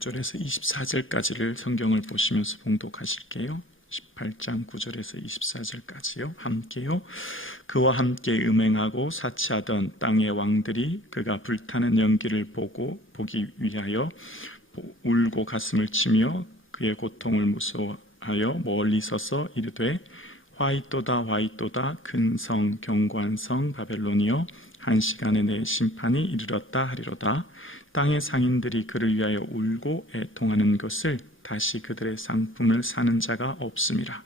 9절에서 24절까지를 성경을 보시면서 봉독하실게요. 18장 9절에서 24절까지요. 함께요. 그와 함께 음행하고 사치하던 땅의 왕들이 그가 불타는 연기를 보기 위하여 울고 가슴을 치며 그의 고통을 무서워하여 멀리 서서 이르되 화이또다 화이또다 큰 성 견고한 성 바벨론이여 한 시간에 내 심판이 이르렀다 하리로다. 땅의 상인들이 그를 위하여 울고 애통하는 것을 다시 그들의 상품을 사는 자가 없음이라.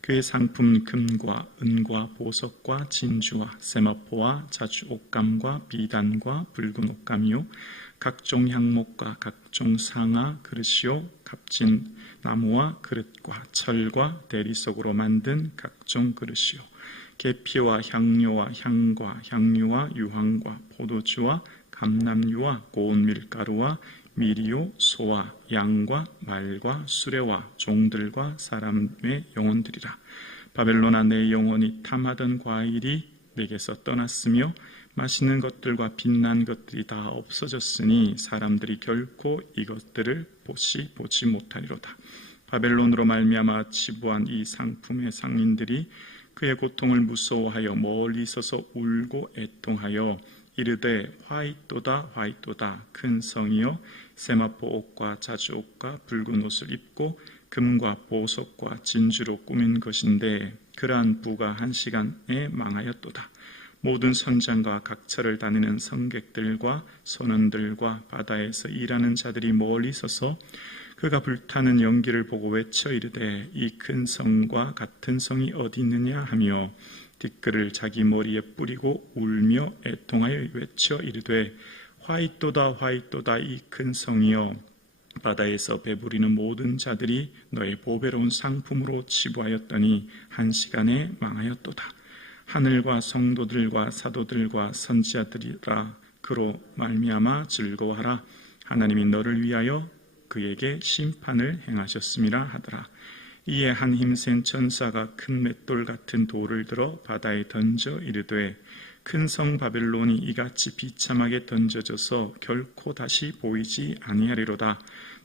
그의 상품 금과 은과 보석과 진주와 세마포와 자주 옷감과 비단과 붉은 옷감이요 각종 향목과 각종 상아 그릇이요 값진 나무와 그릇과 철과 대리석으로 만든 각종 그릇이요 계피와 향료와 향과 향유와 유황과 포도주와 감람유와 고운 밀가루와 미리요 소와 양과 말과 수레와 종들과 사람의 영혼들이라. 바벨론아 내 영혼이 탐하던 과일이 내게서 떠났으며 맛있는 것들과 빛난 것들이 다 없어졌으니 사람들이 결코 이것들을 보지 못하리로다. 바벨론으로 말미암아 치부한 이 상품의 상인들이 그의 고통을 무서워하여 멀리 서서 울고 애통하여 이르되 화이또다 화이또다 큰 성이여 세마포 옷과 자주 옷과 붉은 옷을 입고 금과 보석과 진주로 꾸민 것인데 그러한 부가 한 시간에 망하였도다. 모든 선장과 각처를 다니는 성객들과 선원들과 바다에서 일하는 자들이 멀리 서서 그가 불타는 연기를 보고 외쳐 이르되 이 큰 성과 같은 성이 어디 있느냐 하며 뒷글을 자기 머리에 뿌리고 울며 애통하여 외쳐 이르되 화이또다 화이또다 이 큰 성이여 바다에서 배부리는 모든 자들이 너의 보배로운 상품으로 치부하였더니 한 시간에 망하였도다. 하늘과 성도들과 사도들과 선지자들이라 그로 말미암아 즐거워하라. 하나님이 너를 위하여 그에게 심판을 행하셨음이라 하더라. 이에 한 힘센 천사가 큰 맷돌 같은 돌을 들어 바다에 던져 이르되 큰 성 바벨론이 이같이 비참하게 던져져서 결코 다시 보이지 아니하리로다.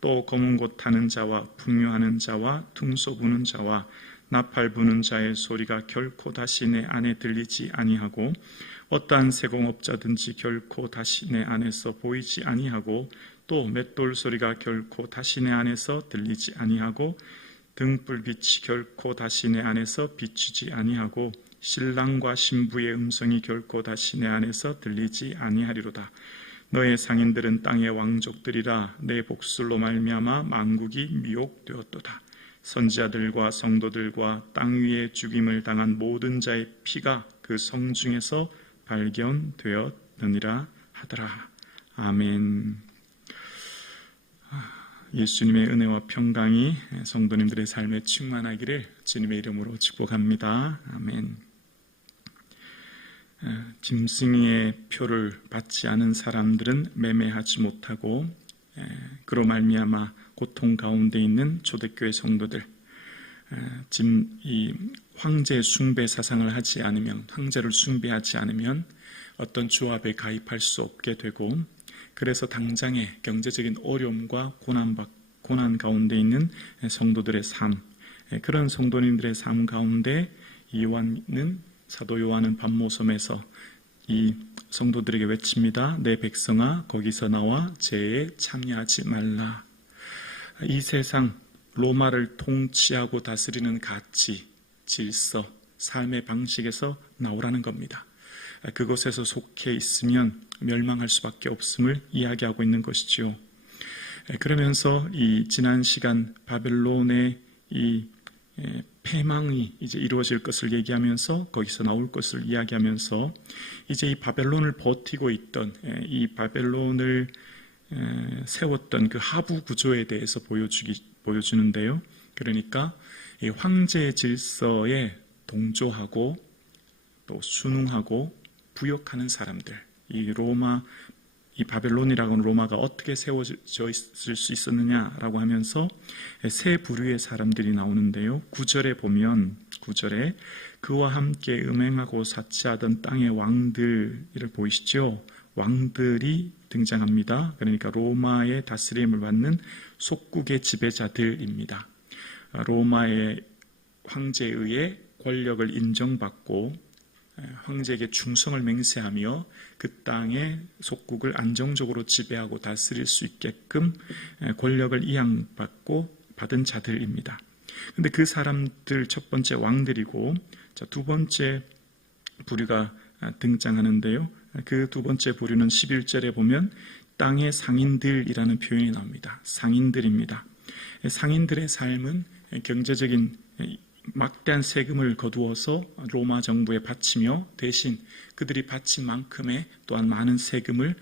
또 검은 곳 타는 자와 풍요하는 자와 퉁소 부는 자와 나팔 부는 자의 소리가 결코 다시 내 안에 들리지 아니하고 어떠한 세공업자든지 결코 다시 내 안에서 보이지 아니하고 또 맷돌 소리가 결코 다시 내 안에서 들리지 아니하고 등불빛이 결코 다시 내 안에서 비추지 아니하고 신랑과 신부의 음성이 결코 다시 내 안에서 들리지 아니하리로다. 너의 상인들은 땅의 왕족들이라 내 복술로 말미암아 만국이 미혹되었도다. 선지자들과 성도들과 땅 위에 죽임을 당한 모든 자의 피가 그 성 중에서 발견되었느니라 하더라. 아멘. 예수님의 은혜와 평강이 성도님들의 삶에 충만하기를 주님의 이름으로 축복합니다. 아멘. 짐승의 표를 받지 않은 사람들은 매매하지 못하고 그로 말미암아 고통 가운데 있는 초대교회 성도들, 이 황제 숭배 사상을 하지 않으면, 황제를 숭배하지 않으면 어떤 조합에 가입할 수 없게 되고, 그래서 당장의 경제적인 어려움과 고난 가운데 있는 성도들의 삶, 그런 성도님들의 삶 가운데 사도 요한은 밤모섬에서 이 성도들에게 외칩니다. 내 백성아 거기서 나와 죄에 참여하지 말라. 이 세상 로마를 통치하고 다스리는 가치, 질서, 삶의 방식에서 나오라는 겁니다. 그곳에서 속해 있으면 멸망할 수밖에 없음을 이야기하고 있는 것이지요. 그러면서 이 지난 시간 바벨론의 이 패망이 이제 이루어질 것을 얘기하면서 거기서 나올 것을 이야기하면서 이제 이 바벨론을 버티고 있던 이 바벨론을 세웠던 그 하부 구조에 대해서 보여주는데요. 그러니까 이 황제 질서에 동조하고 또 순응하고 부역하는 사람들, 이 바벨론이라고 하는 로마가 어떻게 세워져 있을 수 있었느냐라고 하면서 세 부류의 사람들이 나오는데요. 9절에 보면 9절에 그와 함께 음행하고 사치하던 땅의 왕들을 보이시죠. 왕들이 등장합니다. 그러니까 로마의 다스림을 받는 속국의 지배자들입니다. 로마의 황제에 의해 권력을 인정받고 황제에게 충성을 맹세하며 그 땅의 속국을 안정적으로 지배하고 다스릴 수 있게끔 권력을 이양받고 받은 자들입니다. 그런데 그 사람들 첫 번째 왕들이고, 자, 두 번째 부류가 등장하는데요. 그 두 번째 부류는 11절에 보면 땅의 상인들이라는 표현이 나옵니다. 상인들입니다. 상인들의 삶은 경제적인 막대한 세금을 거두어서 로마 정부에 바치며 대신 그들이 바친 만큼의 또한 많은 세금을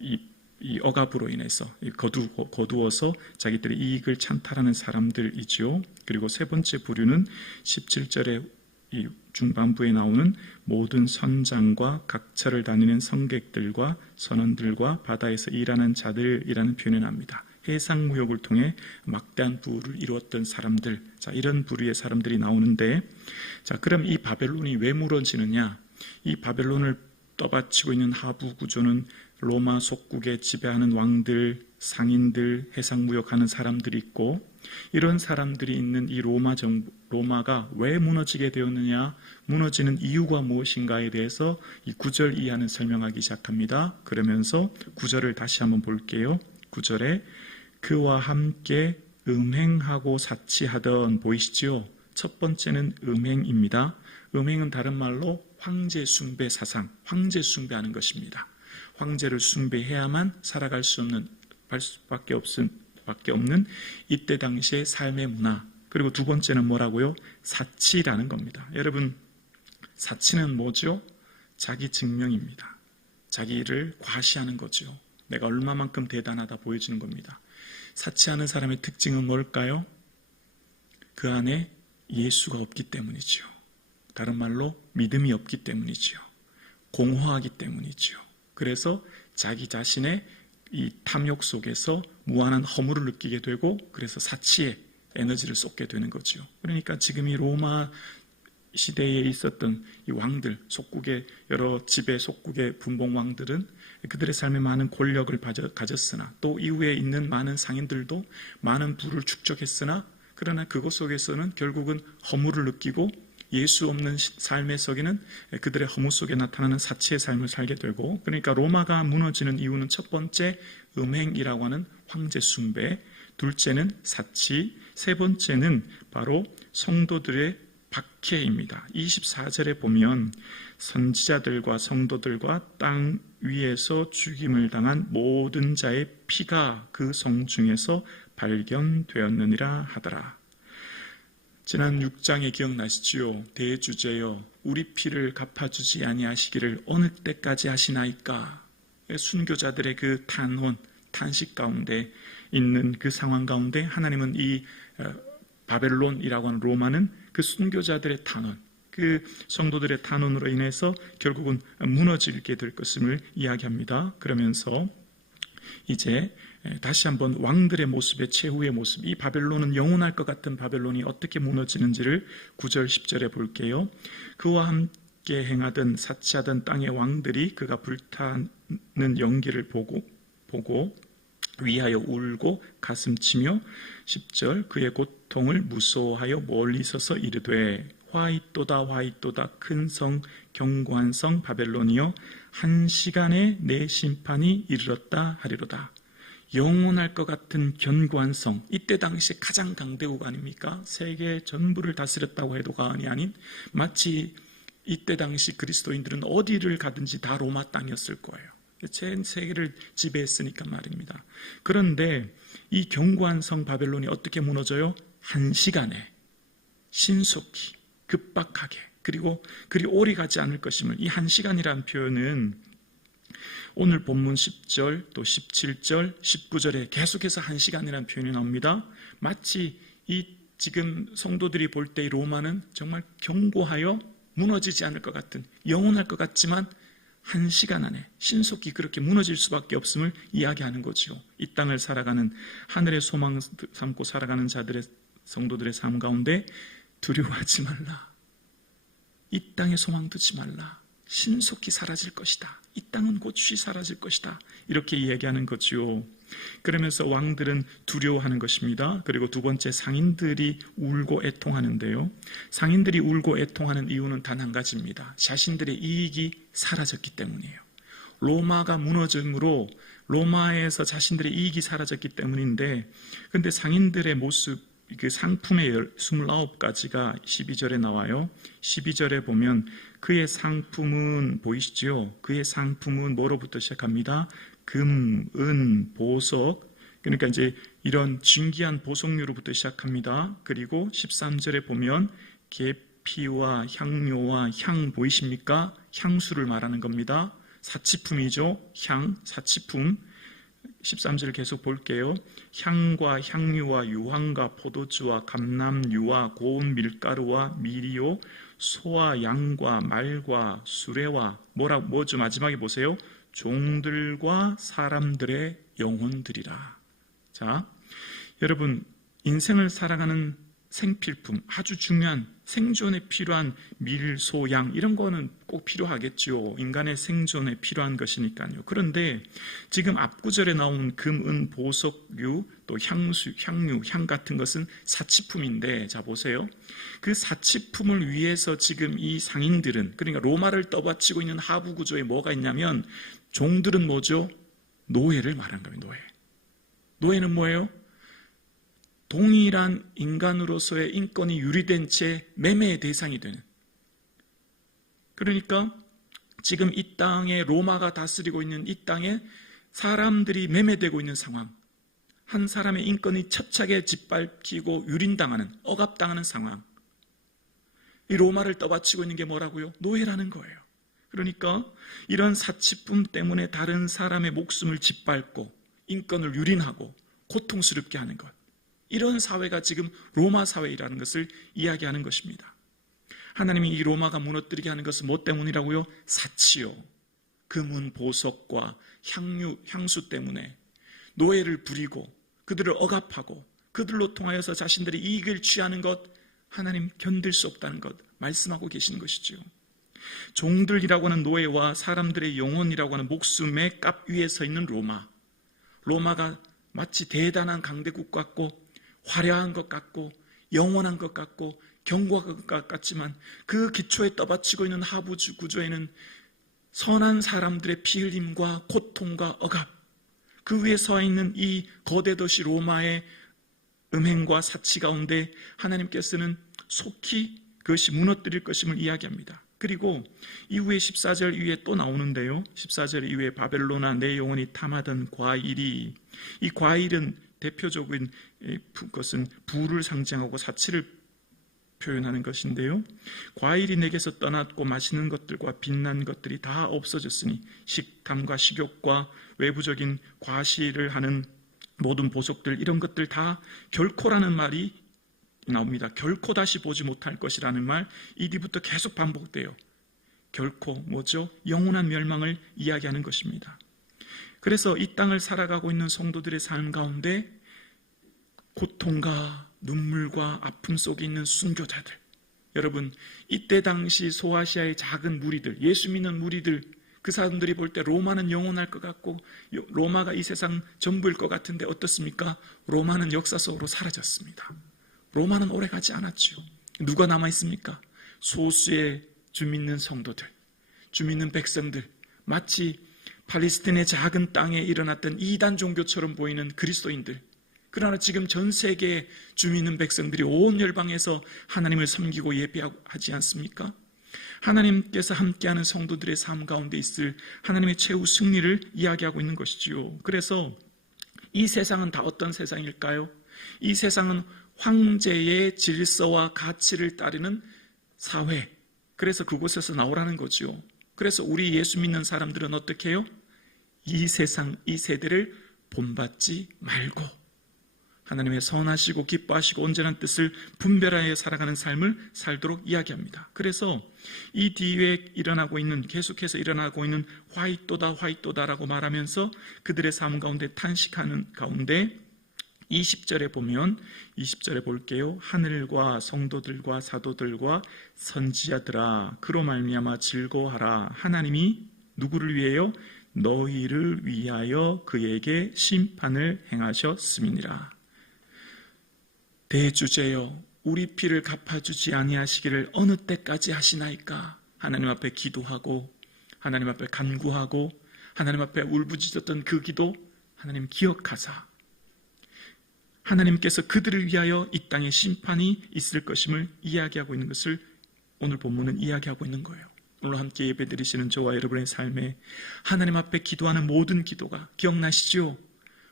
이 억압으로 인해서 거두어서 자기들의 이익을 찬탈하는 사람들이지요. 그리고 세 번째 부류는 17절에 이 중반부에 나오는 모든 선장과 각처를 다니는 성객들과 선원들과 바다에서 일하는 자들이라는 표현을 합니다. 해상무역을 통해 막대한 부를 이루었던 사람들, 자, 이런 부류의 사람들이 나오는데, 자, 그럼 이 바벨론이 왜 무너지느냐? 이 바벨론을 떠받치고 있는 하부 구조는 로마 속국에 지배하는 왕들, 상인들, 해상무역하는 사람들이 있고, 이런 사람들이 있는 이 로마가 왜 무너지게 되었느냐, 무너지는 이유가 무엇인가에 대해서 이 9절 이하는 설명하기 시작합니다. 그러면서 9절을 다시 한번 볼게요. 9절에 그와 함께 음행하고 사치하던, 보이시죠? 첫 번째는 음행입니다. 음행은 다른 말로 황제 숭배 사상, 황제 숭배하는 것입니다. 황제를 숭배해야만 살아갈 수 없는, 밖에 없는 이때 당시의 삶의 문화. 그리고 두 번째는 뭐라고요? 사치라는 겁니다. 여러분, 사치는 뭐죠? 자기 증명입니다. 자기를 과시하는 거죠. 내가 얼마만큼 대단하다 보여주는 겁니다. 사치하는 사람의 특징은 뭘까요? 그 안에 예수가 없기 때문이죠. 다른 말로 믿음이 없기 때문이죠. 공허하기 때문이죠. 그래서 자기 자신의 이 탐욕 속에서 무한한 허물을 느끼게 되고, 그래서 사치에 에너지를 쏟게 되는 거죠. 그러니까 지금 이 로마 시대에 있었던 이 왕들, 속국의 여러 지배 속국의 분봉 왕들은 그들의 삶에 많은 권력을 가졌으나, 또 이후에 있는 많은 상인들도 많은 부를 축적했으나, 그러나 그것 속에서는 결국은 허물을 느끼고 예수 없는 삶의 속에는 그들의 허물 속에 나타나는 사치의 삶을 살게 되고, 그러니까 로마가 무너지는 이유는 첫 번째 음행이라고 하는 황제 숭배, 둘째는 사치, 세 번째는 바로 성도들의 박해입니다. 24절에 보면 선지자들과 성도들과 땅 위에서 죽임을 당한 모든 자의 피가 그 성 중에서 발견되었느니라 하더라. 지난 6장에 기억나시지요? 대주제여 우리 피를 갚아주지 아니하시기를 어느 때까지 하시나이까? 순교자들의 그 탄원, 탄식 가운데 있는 그 상황 가운데 하나님은 이 바벨론이라고 하는 로마는 그 순교자들의 탄원, 그 성도들의 탄원으로 인해서 결국은 무너지게 될 것임을 이야기합니다. 그러면서 이제 다시 한번 왕들의 모습의 최후의 모습, 이 바벨론은 영원할 것 같은 바벨론이 어떻게 무너지는지를 9절 10절에 볼게요. 그와 함께 행하던 사치하던 땅의 왕들이 그가 불타는 연기를 보고 위하여 울고 가슴치며 10절 그의 고통을 무서워하여 멀리 서서 이르되 화이또다 화이또다 큰 성 견고한 성 바벨론이여 한 시간에 내 심판이 이르렀다 하리로다. 영원할 것 같은 견고한 성, 이때 당시 가장 강대국 아닙니까? 세계 전부를 다스렸다고 해도 과언이 아닌, 마치 이때 당시 그리스도인들은 어디를 가든지 다 로마 땅이었을 거예요. 전 세계를 지배했으니까 말입니다. 그런데 이 견고한 성 바벨론이 어떻게 무너져요? 한 시간에 신속히 급박하게, 그리고 그리 오래 가지 않을 것임을, 이 한 시간이라는 표현은 오늘 본문 10절 또 17절 19절에 계속해서 한 시간이라는 표현이 나옵니다. 마치 이 지금 성도들이 볼 때 이 로마는 정말 견고하여 무너지지 않을 것 같은, 영원할 것 같지만 한 시간 안에 신속히 그렇게 무너질 수밖에 없음을 이야기하는 거죠. 이 땅을 살아가는, 하늘의 소망 삼고 살아가는 자들의, 성도들의 삶 가운데 두려워하지 말라, 이 땅에 소망 두지 말라, 신속히 사라질 것이다. 이 땅은 곧 쉬 사라질 것이다. 이렇게 이야기하는 거지요. 그러면서 왕들은 두려워하는 것입니다. 그리고 두 번째, 상인들이 울고 애통하는데요. 상인들이 울고 애통하는 이유는 단 한 가지입니다. 자신들의 이익이 사라졌기 때문이에요. 로마가 무너짐으로 로마에서 자신들의 이익이 사라졌기 때문인데, 근데 상인들의 모습, 그 상품의 29가지가 12절에 나와요. 12절에 보면 그의 상품은 보이시죠? 그의 상품은 뭐로부터 시작합니다? 금, 은, 보석, 그러니까 이제 이런 진귀한 보석류로부터 시작합니다. 그리고 13절에 보면 계피와 향료와 향 보이십니까? 향수를 말하는 겁니다. 사치품이죠. 향, 사치품. 13절 계속 볼게요. 향과 향유와 유황과 포도주와 감람유와 고운 밀가루와 미리오, 소와 양과 말과 수레와 뭐죠? 마지막에 보세요. 종들과 사람들의 영혼들이라. 자, 여러분, 인생을 살아가는 생필품, 아주 중요한 생존에 필요한 밀, 소, 양 이런 거는 꼭 필요하겠죠. 인간의 생존에 필요한 것이니까요. 그런데 지금 앞구절에 나온 금, 은, 보석류, 또 향수, 향유, 향 같은 것은 사치품인데, 자 보세요. 그 사치품을 위해서 지금 이 상인들은, 그러니까 로마를 떠받치고 있는 하부 구조에 뭐가 있냐면, 종들은 뭐죠? 노예를 말하는 거예요. 노예. 노예는 뭐예요? 동일한 인간으로서의 인권이 유리된 채 매매의 대상이 되는. 그러니까 지금 이 땅에 로마가 다스리고 있는 이 땅에 사람들이 매매되고 있는 상황, 한 사람의 인권이 처차게 짓밟히고 유린당하는, 억압당하는 상황. 이 로마를 떠받치고 있는 게 뭐라고요? 노예라는 거예요. 그러니까 이런 사치품 때문에 다른 사람의 목숨을 짓밟고 인권을 유린하고 고통스럽게 하는 것, 이런 사회가 지금 로마 사회라는 것을 이야기하는 것입니다. 하나님이 이 로마가 무너뜨리게 하는 것은 뭐 때문이라고요? 사치요. 금은 보석과 향수 때문에 노예를 부리고 그들을 억압하고 그들로 통하여서 자신들의 이익을 취하는 것, 하나님 견딜 수 없다는 것 말씀하고 계시는 것이죠. 종들이라고 하는 노예와 사람들의 영혼이라고 하는 목숨의 값 위에 서 있는 로마. 로마가 마치 대단한 강대국 같고 화려한 것 같고 영원한 것 같고 견고한 것 같지만 그 기초에 떠받치고 있는 하부 구조에는 선한 사람들의 피 흘림과 고통과 억압, 그 위에 서 있는 이 거대 도시 로마의 음행과 사치 가운데 하나님께서는 속히 그것이 무너뜨릴 것임을 이야기합니다. 그리고 이후에 14절 이후에 또 나오는데요. 14절 이후에 바벨론아 내 영혼이 탐하던 과일이, 이 과일은 대표적인 것은 부를 상징하고 사치를 표현하는 것인데요. 과일이 내게서 떠났고 맛있는 것들과 빛난 것들이 다 없어졌으니 식탐과 식욕과 외부적인 과시를 하는 모든 보석들, 이런 것들 다 결코라는 말이 나옵니다. 결코 다시 보지 못할 것이라는 말, 이 뒤부터 계속 반복돼요. 결코 뭐죠? 영원한 멸망을 이야기하는 것입니다. 그래서 이 땅을 살아가고 있는 성도들의 삶 가운데 고통과 눈물과 아픔 속에 있는 순교자들, 여러분, 이때 당시 소아시아의 작은 무리들, 예수 믿는 무리들, 그 사람들이 볼 때 로마는 영원할 것 같고 로마가 이 세상 전부일 것 같은데 어떻습니까? 로마는 역사 속으로 사라졌습니다. 로마는 오래가지 않았죠. 누가 남아있습니까? 소수의 주 믿는 성도들, 주 믿는 백성들, 마치 팔레스틴의 작은 땅에 일어났던 이단 종교처럼 보이는 그리스도인들. 그러나 지금 전 세계의 주 믿는 백성들이 온 열방에서 하나님을 섬기고 예배하지 않습니까? 하나님께서 함께하는 성도들의 삶 가운데 있을 하나님의 최후 승리를 이야기하고 있는 것이지요. 그래서 이 세상은 다 어떤 세상일까요? 이 세상은 황제의 질서와 가치를 따르는 사회, 그래서 그곳에서 나오라는 거죠. 그래서 우리 예수 믿는 사람들은 어떻게 해요? 이 세상, 이 세대를 본받지 말고 하나님의 선하시고 기뻐하시고 온전한 뜻을 분별하여 살아가는 삶을 살도록 이야기합니다. 그래서 이 뒤에 일어나고 있는, 계속해서 일어나고 있는 화이또다라고 말하면서 그들의 삶 가운데 탄식하는 가운데 20절에 보면, 20절에 볼게요. 하늘과 성도들과 사도들과 선지자들아 그로 말미암아 즐거워하라. 하나님이 누구를 위하여? 너희를 위하여 그에게 심판을 행하셨음이니라. 대주제여, 우리 피를 갚아주지 아니하시기를 어느 때까지 하시나이까? 하나님 앞에 기도하고 하나님 앞에 간구하고 하나님 앞에 울부짖었던 그 기도 하나님 기억하사 하나님께서 그들을 위하여 이 땅에 심판이 있을 것임을 이야기하고 있는 것을 오늘 본문은 이야기하고 있는 거예요. 오늘 함께 예배드리시는 저와 여러분의 삶에 하나님 앞에 기도하는 모든 기도가 기억나시죠?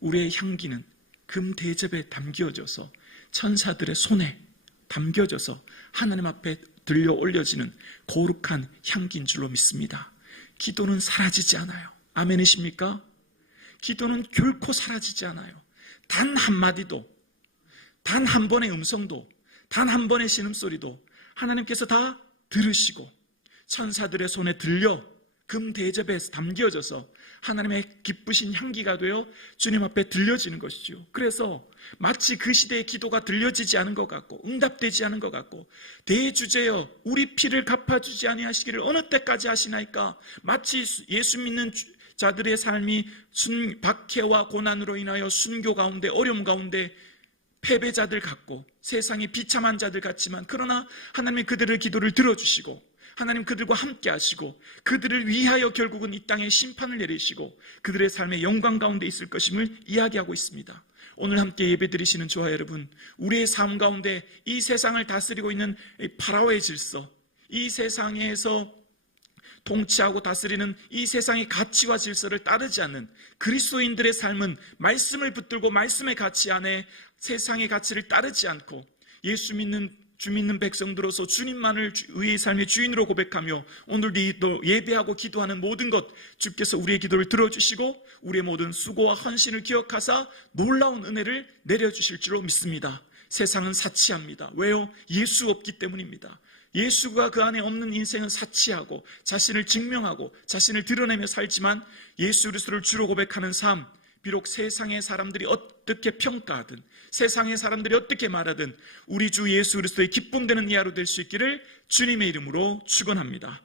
우리의 향기는 금 대접에 담겨져서 천사들의 손에 담겨져서 하나님 앞에 들려 올려지는 거룩한 향기인 줄로 믿습니다. 기도는 사라지지 않아요. 아멘이십니까? 기도는 결코 사라지지 않아요. 단 한마디도, 단 한 번의 음성도, 단 한 번의 신음소리도 하나님께서 다 들으시고 천사들의 손에 들려 금 대접에 담겨져서 하나님의 기쁘신 향기가 되어 주님 앞에 들려지는 것이죠. 그래서 마치 그 시대의 기도가 들려지지 않은 것 같고 응답되지 않은 것 같고 대주제여 우리 피를 갚아주지 아니하시기를 어느 때까지 하시나이까? 마치 예수 믿는 자들의 삶이 박해와 고난으로 인하여 순교 가운데 어려움 가운데 패배자들 같고 세상에 비참한 자들 같지만 그러나 하나님이 그들의 기도를 들어주시고 하나님 그들과 함께 하시고 그들을 위하여 결국은 이 땅에 심판을 내리시고 그들의 삶의 영광 가운데 있을 것임을 이야기하고 있습니다. 오늘 함께 예배드리시는 저와 여러분, 우리의 삶 가운데 이 세상을 다스리고 있는 파라오의 질서, 이 세상에서 통치하고 다스리는 이 세상의 가치와 질서를 따르지 않는 그리스도인들의 삶은 말씀을 붙들고 말씀의 가치 안에 세상의 가치를 따르지 않고 예수 믿는 주 믿는 백성들로서 주님만을 우리의 삶의 주인으로 고백하며 오늘도 예배하고 기도하는 모든 것 주께서 우리의 기도를 들어주시고 우리의 모든 수고와 헌신을 기억하사 놀라운 은혜를 내려주실 줄로 믿습니다. 세상은 사치합니다. 왜요? 예수 없기 때문입니다. 예수가 그 안에 없는 인생은 사치하고 자신을 증명하고 자신을 드러내며 살지만 예수 그리스도를 주로 고백하는 삶, 비록 세상의 사람들이 어떻게 평가하든 세상의 사람들이 어떻게 말하든 우리 주 예수 그리스도의 기쁨되는 이 하루 될 수 있기를 주님의 이름으로 축원합니다.